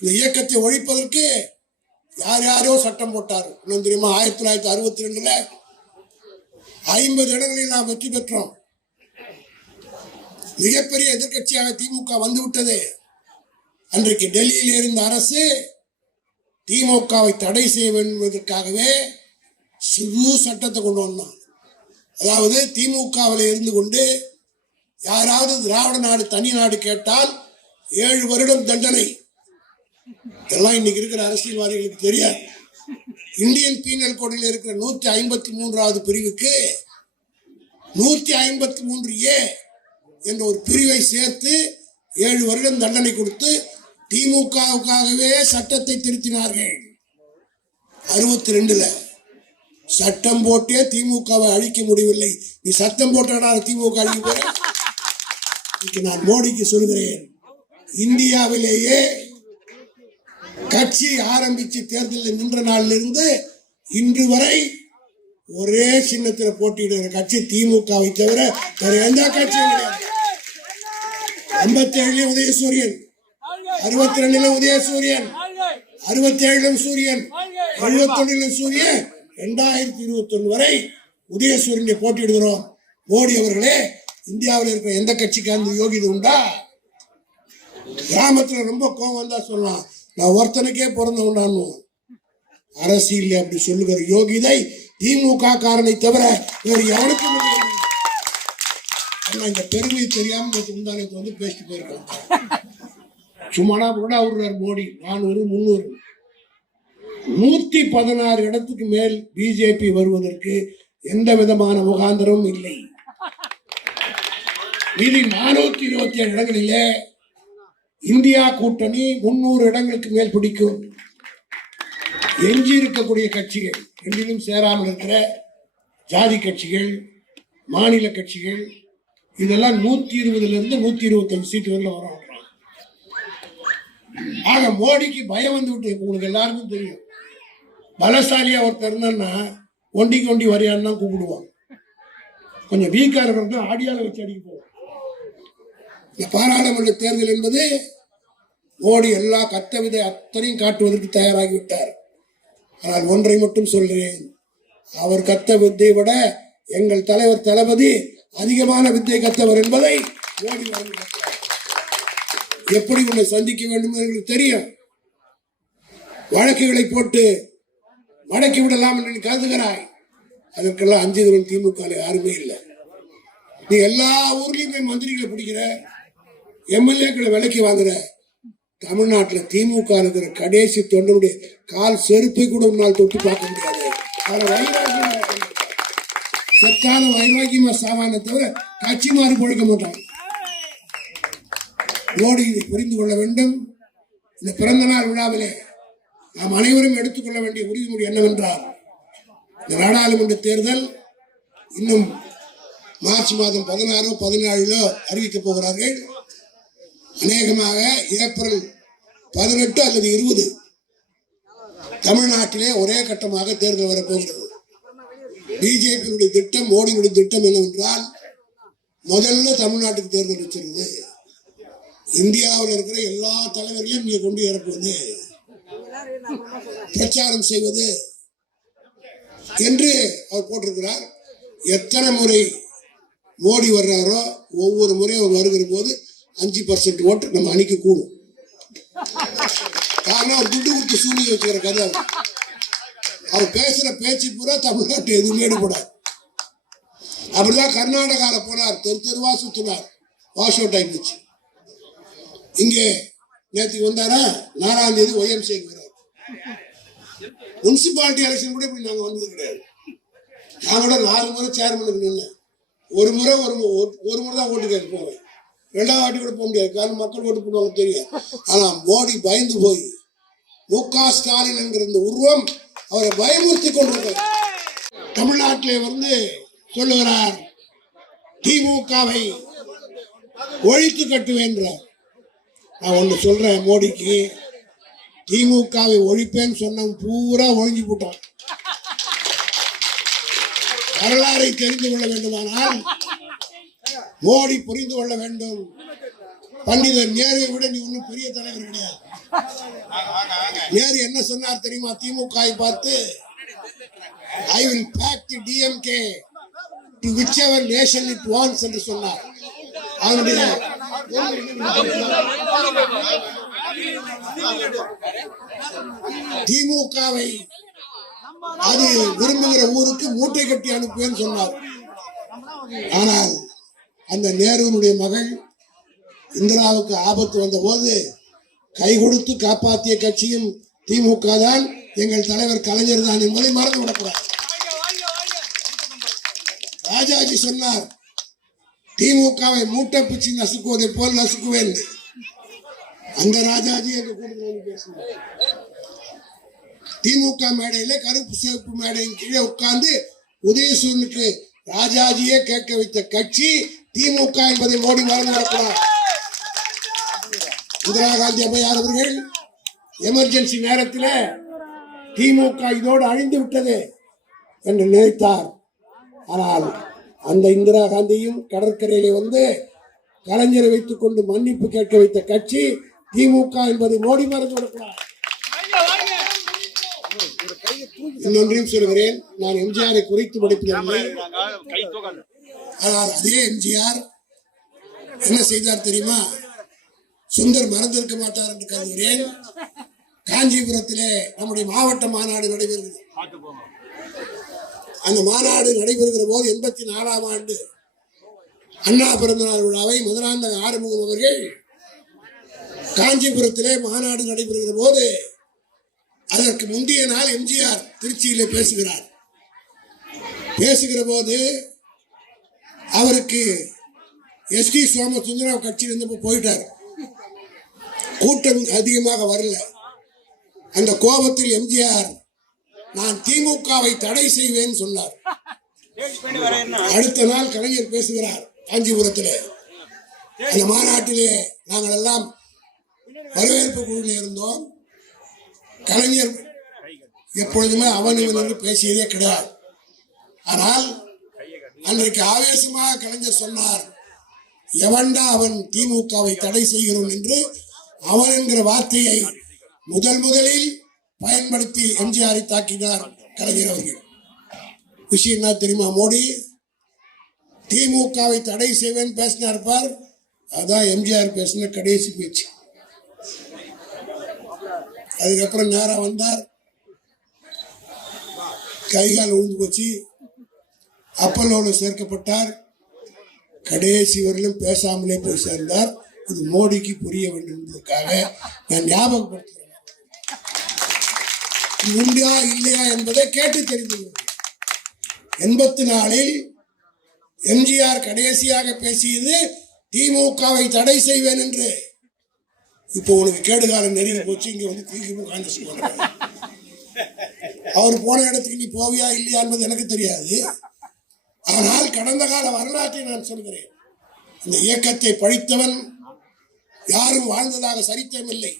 இந்த இயக்கத்தை ஒழிப்பதற்கு யார் யாரோ சட்டம் போட்டார். இன்னும் தெரியுமா, 1962 50 இடங்களில் நாம் வெற்றி பெற்றோம். மிகப்பெரிய எதிர்கட்சியாக திமுக வந்துவிட்டது. அன்றைக்கு டெல்லியில் இருந்த அரசு திமுகவை தடை செய்ய வேண்டும் என்பதற்காகவே சிறு சட்டத்தை கொண்டு வந்தான். அதாவது திமுகவில் இருந்து கொண்டு யாராவது திராவிட நாடு தனி நாடு கேட்டால் 7 வருடம் தண்டனை. இதெல்லாம் இன்னைக்கு இருக்கிற அரசியல்வாதிகளுக்கு தெரியாது. இந்தியன் பீனல் கோடில் இருக்கிற 153வது பிரிவுக்கு 153A என்ற ஒரு பிரிவை சேர்த்து 7 வருடம் தண்டனை கொடுத்து திமுகவுக்காகவே சட்டத்தை திருத்தினார்கள். 62 சட்டம் போட்டே திமுகவை அழிக்க முடியவில்லை. நீ சட்டம் போட்டா திமுக அழிக்க போற. நான் மோடிக்கு சொல்கிறேன், இந்தியாவிலேயே கட்சி ஆரம்பிச்சு தேர்தலில் நின்ற நாளிலிருந்து இன்று வரை ஒரே சின்னத்தில் போட்டியிடுற கட்சி திமுகவை தவிர வேற எந்த கட்சியும் கிடையாது. 57 உதயசூரியன், 62 உதயசூரியன், 67 சூரியன், 71 சூரியன், 2021 வரை உதயசூரியனை போட்டியிடுகிறோம். மோடி அவர்களே, இந்தியாவில் இருக்கிற எந்த கட்சிக்கு அந்த யோகிதை உண்டா? கிராமத்துல ரொம்ப கோபம் வந்தா சொல்லலாம், நான் ஒருத்தனுக்கே பிறந்தவன். அரசியல் அப்படி சொல்லுகிற யோகிதை திமுக காரனை தவிர வேறு எவனுக்கும் இந்த பெருமை தெரியாம முந்தானத்தை வந்து பேசிட்டு போயிருக்காங்க. சும்மானா கூட அவரு மோடி 400 300 116 இடத்துக்கு மேல் பிஜேபி வருவதற்கு எந்த விதமான முகாந்திரமும் இல்லை. மீதி 427 இடங்களிலே இந்தியா கூட்டணி 300 இடங்களுக்கு மேல் பிடிக்கும். எஞ்சி இருக்கக்கூடிய கட்சிகள், ரெண்டிலும் சேராமல் இருக்கிற ஜாதி கட்சிகள், மாநில கட்சிகள், இதெல்லாம் 120 125 சீட்டு வரல வரும். ஆக மோடிக்கு பயம் வந்து விட்டு, உங்களுக்கு எல்லாருக்கும் தெரியும், பலசாலியா ஒருத்தர் இருந்தான்னா ஒண்டிக்கு ஒண்டி வரையான்னு தான் கூப்பிடுவாங்க. கொஞ்சம் வீக்கா இருக்கிறது ஆடியால வச்சு அடிக்க போவோம். இந்த பாராளுமன்ற தேர்தல் என்பது மோடி எல்லா கத்த விதை அத்தனையும் காட்டுவதற்கு தயாராகிவிட்டார். ஆனால் ஒன்றை மட்டும் சொல்கிறேன், அவர் கத்த வித்தை விட எங்கள் தலைவர் தளபதி அதிகமான வித்தை கத்தவர் என்பதை மோடி வழங்குகிறார். எப்படி உன்னை சந்திக்க வேண்டும் எங்களுக்கு தெரியும். வழக்குகளை போட்டு மடக்கி விடலாம் என்று கருதுகிறாய். அதற்கெல்லாம் அஞ்சுகிறோம். திமுக யாருமே இல்லை. நீ எல்லா ஊர்லயும் போய் மந்திரிகளை பிடிக்கிற, எம்எல்ஏக்களை விலைக்கு வாங்குற. தமிழ்நாட்டில் திமுக இருக்கிற கடைசி தொண்டனுடைய கால் செருப்பை கூட உன்னால் தொட்டு பார்க்க முடியாது. சத்தான வைராக்கியமா சாவான தவிர கட்சி மாறி பொழைக்க மாட்டாங்க. மோடி இதை புரிந்து கொள்ள வேண்டும். இந்த பிறந்த நாள் விழாவிலே நாம் அனைவரும் எடுத்துக்கொள்ள வேண்டிய உறுதிமொழி என்னவென்றால், இந்த நாடாளுமன்ற தேர்தல் இன்னும் மார்ச் மாதம் 16 17 அறிவிக்கப் போகிறார்கள். அநேகமாக ஏப்ரல் 18 அல்லது 20 தமிழ்நாட்டிலே ஒரே கட்டமாக தேர்தல் வரப்போகிறது. பிஜேபியினுடைய திட்டம், மோடியினுடைய திட்டம் என்னவென்றால், முதல்ல தமிழ்நாட்டுக்கு தேர்தல் வச்சிருந்தது, இந்தியாவில் இருக்கிற எல்லா தலைவர்களையும் இங்கே கொண்டு இறக்குவது, பிரச்சாரம் செய்வது என்று அவர் போட்டிருக்கிறார். எத்தனை முறை மோடி வர்றாரோ ஒவ்வொரு முறையும் அவர் வருகிற போது 5% ஓட்டு நம்ம அணிக்கு கூடும். காரணம், அவர் துட்டு கொடுத்து சூனிய வச்சுக்கிற கதை. அவர் பேசுற பேச்சு பூரா தமிழ்நாட்டு எதுவுமே எடுபடாது. அப்படிதான் கர்நாடகாவில் போனார், தெருவா சுத்தினார், வாஷ் அவுட் ஆயிடுச்சு. இங்கே நேற்று வந்தாரா, 4ஆம் தேதி OMC முனிசிபாலிட்டி எலெக்ஷன் கூட இப்படி நாங்கள் வந்தது கிடையாது. நான் கூட 4 முறை சேர்மனுக்கு நின்னேன். ஒரு முறை தான் ஓட்டு கேட்டு போவேன். 2ஆவது வாட்டி கூட போக முடியாது, காரணம் மக்கள் ஓட்டு போடுவாங்க தெரியும். ஆனா மோடி பயந்து போய் மு.க. ஸ்டாலின் என்கிற இந்த உருவம் அவரை பயமுறுத்தி கொண்டிருக்கிறார். தமிழ்நாட்டிலே வந்து சொல்லுகிறார், திமுகவை ஒழித்து கட்டுவேன்றார். நான் ஒன்று சொல்றேன் மோடிக்கு, திமுகவை ஒழிப்பேன்னு சொன்ன பூரா ஒழிஞ்சு போட்டான். வரலாறை தெரிந்து கொள்ள வேண்டுமானால் மோடி புரிந்து கொள்ள வேண்டும். பண்டிதர் நேருவை விட நீ ஒன்னும் பெரிய தலைவர் கிடையாது. நேரு என்ன சொன்னார் தெரியுமா? திமுகவை பார்த்து, I will pack the DMK to whichever nation it wants என்று சொன்னார். அவனுடைய திமுகவை அது விரும்புகிற ஊருக்கு மூட்டை கட்டி அனுப்புவேன்னு சொன்னார். ஆனால் அந்த நேருவினுடைய மகள் இந்திராவுக்கு ஆபத்து வந்த போது கை கொடுத்து காப்பாற்றிய கட்சியும் திமுக தான், எங்கள் தலைவர் கலைஞர் தான் என்பதை மறந்து விடக்கூடாது. ராஜாஜி சொன்னார், திமுகவை மூட்டை பிச்சு நசுக்குவதை போல் நசுக்குவேன். அந்த ராஜாஜி எங்க கூட்டத்தில் பேசினார். திமுக மேடையில கருப்பு சிவப்பு மேடையின் கீழே உட்கார்ந்து உதயசூரனுக்கு ராஜாஜியே கேட்க வைத்த கட்சி திமுக என்பதை மோடி மறந்து விடக்கூடாது. இந்திரா காந்தி அம்மையார் அவர்கள் எமர்ஜென்சி நேரத்தில் திமுக இதோடு அழிந்து விட்டது என்று நினைத்தார். ஆனால் அந்த இந்திரா காந்தியும் கடற்கரையிலே வந்து கலைஞரை வைத்துக் கொண்டு மன்னிப்பு கேட்க வைத்த கட்சி திமுக என்பதை மோடி மறந்து விடக்கூடாது. இன்னொன்றையும் சொல்கிறேன், நான் எம்ஜிஆரை குறித்து படிப்பதில்லை. ஆனால் அதே எம்ஜிஆர் என்ன செய்தார் தெரியுமா? சுந்தர் மறந்திருக்க மாட்டார் என்று கருதுகிறேன். காஞ்சிபுரத்திலே நம்முடைய மாவட்ட மாநாடு நடைபெறுகிறது. அந்த மாநாடு நடைபெறுகிற போது 84ஆம் ஆண்டு அண்ணா பிறந்தநாள் விழாவை மதுராந்தக ஆறுமுகம் அவர்கள் காஞ்சிபுரத்திலே மாநாடு நடைபெறுகிற போது அதற்கு முந்தைய நாள் எம்ஜிஆர் திருச்சியிலே பேசுகிற போது அவருக்கு எஸ்டி சோமசுந்தரம் கட்சியில் இருந்தப்போ போயிட்டார். கூட்டம் அதிகமாக வரல. அந்த கோபத்தில் எம்ஜிஆர், நான் திமுகவை தடை செய்வேன் சொன்னார். அடுத்த நாள் கலைஞர் பேசுகிறார் காஞ்சிபுரத்திலே. அந்த மாநாட்டிலே நாங்கள் எல்லாம் வரவேற்பு குழுவில் இருந்தோம். கலைஞர் எப்பொழுதுமே அவன் இவன் என்று பேசியதே கிடையாது. ஆனால் அன்றைக்கு ஆவேசமாக கலைஞர் சொன்னார், எவன்டா அவன் திமுகவை தடை செய்கிறோம் என்று. அவன் என்கிற வார்த்தையை முதலில் பயன்படுத்தி எம்ஜிஆரை தாக்கினார் கலைஞர் அவர்கள். விஷயம் என்ன தெரியுமா? மோடி திமுகவை தடை செய்வேன் பேசினார் பார், அதான் எம்ஜிஆர் பேசின கடைசி பேச்சு. அதுக்கப்புறம் நேரம் வந்தார், கைகால் விழுந்து போச்சு, அப்பல்லோடு சேர்க்கப்பட்டார். கடைசி வரையிலும் பேசாமலே போய் சேர்ந்தார். இது மோடிக்கு புரிய வேண்டும் என்பதற்காக நான் ஞாபகப்படுத்துகிறேன். உண்டா இல்லையா என்பதை கேட்டு தெரிந்து 84இல் எம்ஜிஆர் கடைசியாக பேசியது திமுகவை தடை செய்வேன் என்று. இப்போ உனக்கு கேடுகாலம் நெருங்கி போச்சு, இங்க வந்து திமுக அவர் போன இடத்துக்கு நீ போவியா இல்லையா என்பது எனக்கு தெரியாது. ஆனால் கடந்த கால வரலாற்றை நான் சொல்கிறேன். இந்த இயக்கத்தை பழித்தவன் யாரும் வாழ்ந்ததாக சரித்திரம் இல்லை.